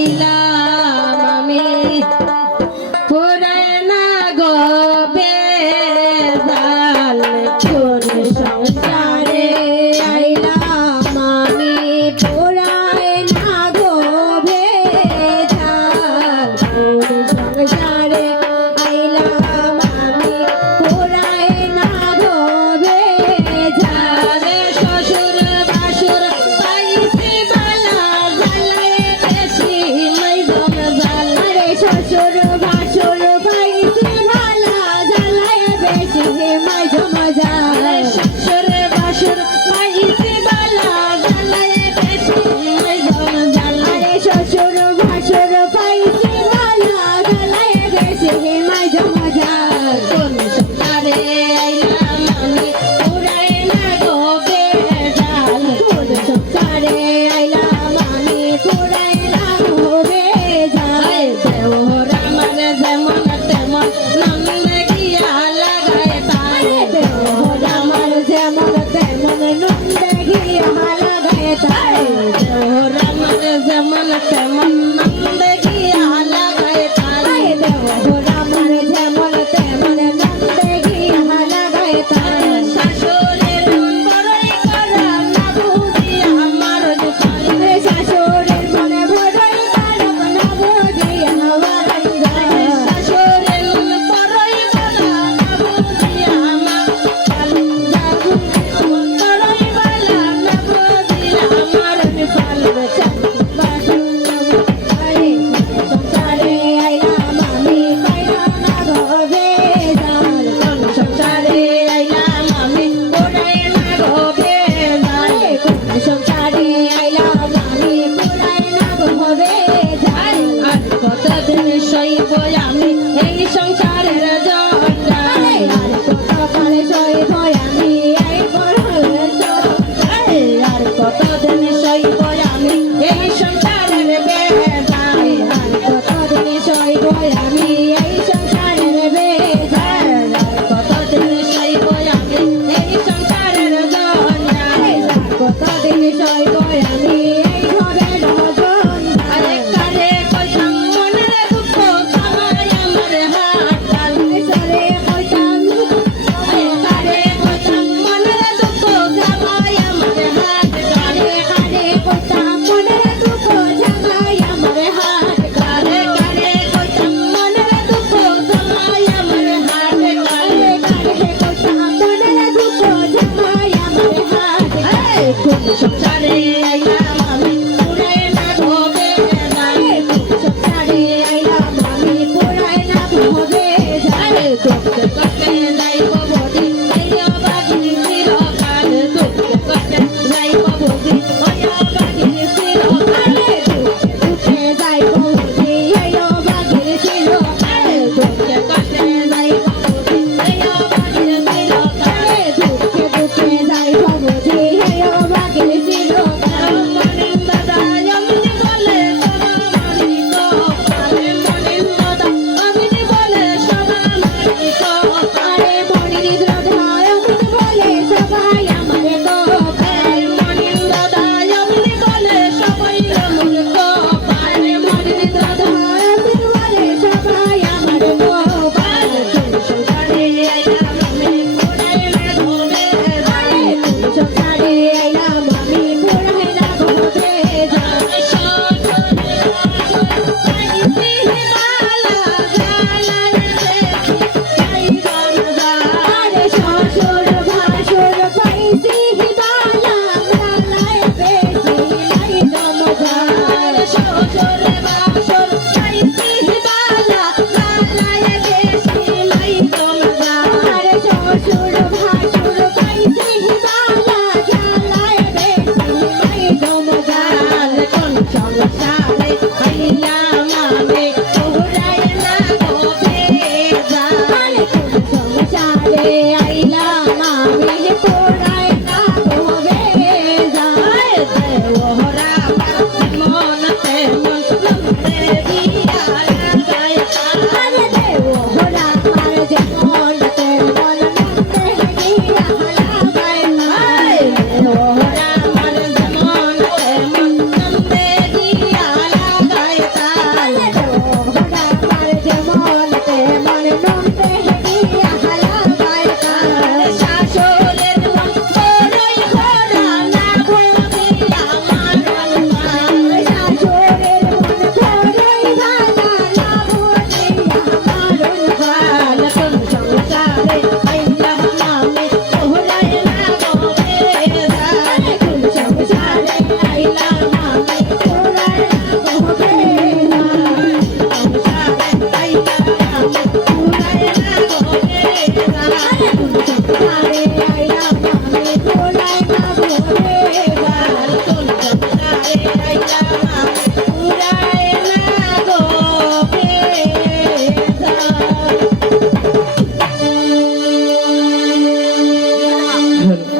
আইলাম আমি পুরায় না গো বেজাল তোর সংসারে আইলাম আমি পুরায় না গো বেজাল তোর সংসারে আইলাম আমি পুরায় না গো বেজাল শ্বশুর বাসুর পাইছি বালা জ্বালায় বেশি মাইজম জ্বালায় শ্বশুর বাসুর পাইছি বালা জ্বালায় বেশি মাইজম জ্বালায় শ্বশুর বাসুর পাইছি বালা জ্বালায় বেশি মাইজম জ্বালায় শ্বশুর বাসুর পাইছি বালা জ্বালায় বেশি মাইজম জ্বালায় কোন সংসারে আইলাম আমি পুরায় না গো বেজাল কোন সংসারে আইলাম আমি পুরায় না গো বেজাল দেওর আমার যেমন তেমন নন্দে গিয়া লাগায় তাই দেওর আমার যেমন তেমন নন্দে গিয়া লাগায় তাই দেওর আমার যেমন তেমন নন্দে গিয়া লাগায় তাই দেওর আমার যেমন তেমন নন্দে গিয়া লাগায় তাই শাশুড়ের মন বড়ই করা না বুঝি আমার দুপাল শাশুড়ের মনে বড়ই করা না বুঝি আমার শাশুড়ের মন বড়ই করা না বুঝি আমার বড়ই বলা না বুঝি আমার দুপাল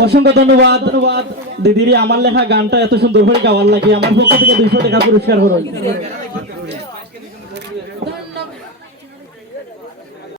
অসংখ্য ধন্যবাদ ধন্যবাদ দিদিরি আমার লেখা গানটা এত সুন্দর করে গাওয়ার লাগে আমার পক্ষ থেকে 200 টাকা পুরস্কার হলো